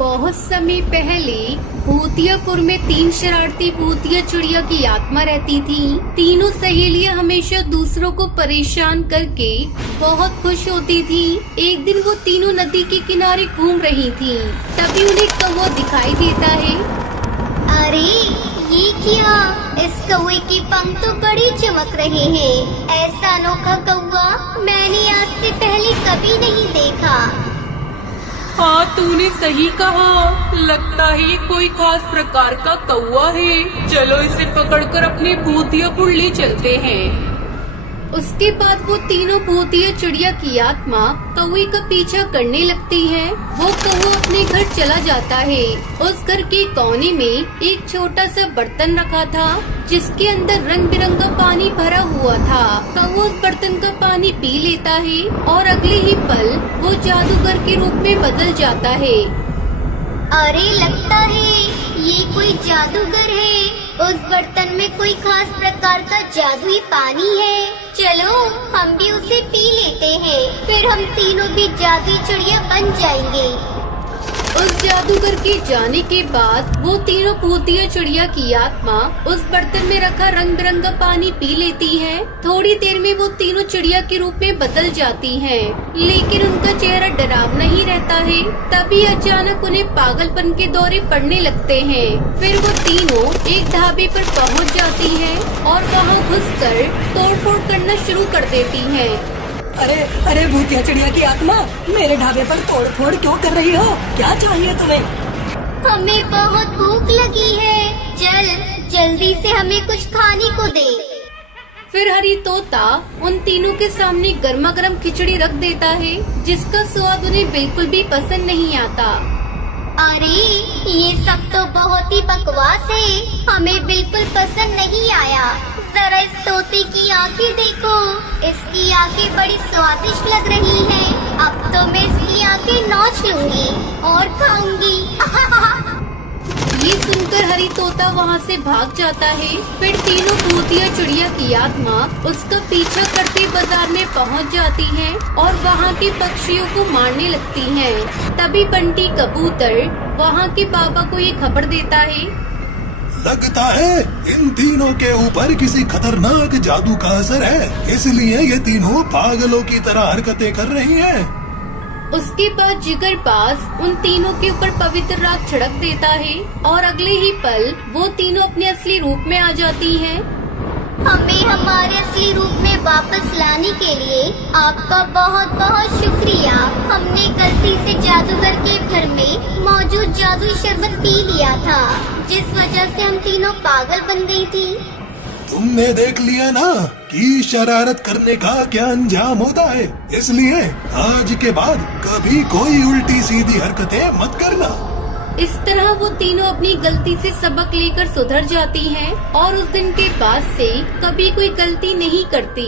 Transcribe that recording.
बहुत समय पहले भूतियापुर में 3 शरारती भूतिया चिड़िया की आत्मा रहती थी। तीनों सहेलियां हमेशा दूसरों को परेशान करके बहुत खुश होती थी। एक दिन वो तीनों नदी के किनारे घूम रही थी, तभी उन्हें कौवा दिखाई देता है। अरे ये क्या, इस कौवे के पंख तो बड़े चमक रहे हैं। ऐसा अनोखा कौवा मैंने आज से पहले कभी नहीं देखा। हाँ, तूने सही कहा। लगता है ये कोई खास प्रकार का कौवा है। चलो इसे पकड़कर अपने भूतियापुर ले चलते हैं। उसके बाद वो तीनों भूतिया चिड़िया की आत्मा कौवे का पीछा करने लगती है। वो कौवा अपने घर चला जाता है। उस घर के कोने में एक छोटा सा बर्तन रखा था, जिसके अंदर रंग बिरंगा पानी भरा हुआ था। कौवा उस बर्तन का पानी पी लेता है और अगले ही पल वो जादूगर के रूप में बदल जाता है। अरे लगता है ये कोई जादूगर है। उस बर्तन में कोई खास प्रकार का जादुई पानी है। चलो हम भी उसे पी लेते हैं, फिर हम तीनों भी जादुई चिड़िया बन जाएंगे। उस जादूगर के जाने के बाद वो तीनों भूतिया चिड़िया की आत्मा उस बर्तन में रखा रंग बिरंगा पानी पी लेती है। थोड़ी देर में वो तीनों चिड़िया के रूप में बदल जाती हैं, लेकिन उनका चेहरा डरावना ही रहता है। तभी अचानक उन्हें पागलपन के दौरे पड़ने लगते हैं। फिर वो तीनों एक ढाबे पर पहुंच जाती हैं और वहां घुसकर तोड़फोड़ करना शुरू कर देती हैं। अरे अरे भूतिया चिड़िया की आत्मा, मेरे ढाबे पर तोड़फोड़ क्यों कर रही हो? क्या चाहिए तुम्हें? हमें बहुत भूख लगी है। जल्दी से हमें कुछ खाने को दे। फिर हरी तोता उन तीनों के सामने गर्मा गर्म खिचड़ी रख देता है, जिसका स्वाद उन्हें बिल्कुल भी पसंद नहीं आता। अरे ये सब तो बहुत ही बकवास है, हमें बिल्कुल पसंद नहीं आया। जरा इस तोते की आंखें देखो, इसकी आंखें बड़ी स्वादिष्ट लग रही हैं। अब तो मैं इसकी आंखें नोच लूंगी और खाऊंगी। ये सुनकर हरी तोता वहाँ से भाग जाता है। फिर तीनों भूतिया चिड़िया की आत्मा उसका पीछा करते बाजार में पहुँच जाती है और वहाँ के पक्षियों को मारने लगती हैं। तभी बंटी कबूतर वहाँ के बाबा को ये खबर देता है। लगता है इन तीनों के ऊपर किसी खतरनाक जादू का असर है, इसलिए ये तीनों पागलों की तरह हरकतें कर रही हैं। उसके बाद जिगर पास उन तीनों के ऊपर पवित्र राग छिड़क देता है और अगले ही पल वो तीनों अपने असली रूप में आ जाती हैं। हमें हमारे असली रूप में वापस लाने के लिए आपका बहुत बहुत शुक्रिया। हमने गलती से जादूगर के घर में मौजूद जादुई शरबत पी लिया था, जिस वजह से हम तीनों पागल बन गई थी। तुमने देख लिया ना कि शरारत करने का क्या अंजाम होता है, इसलिए आज के बाद कभी कोई उल्टी सीधी हरकतें मत करना। इस तरह वो तीनों अपनी गलती से सबक लेकर सुधर जाती हैं और उस दिन के बाद से कभी कोई गलती नहीं करती।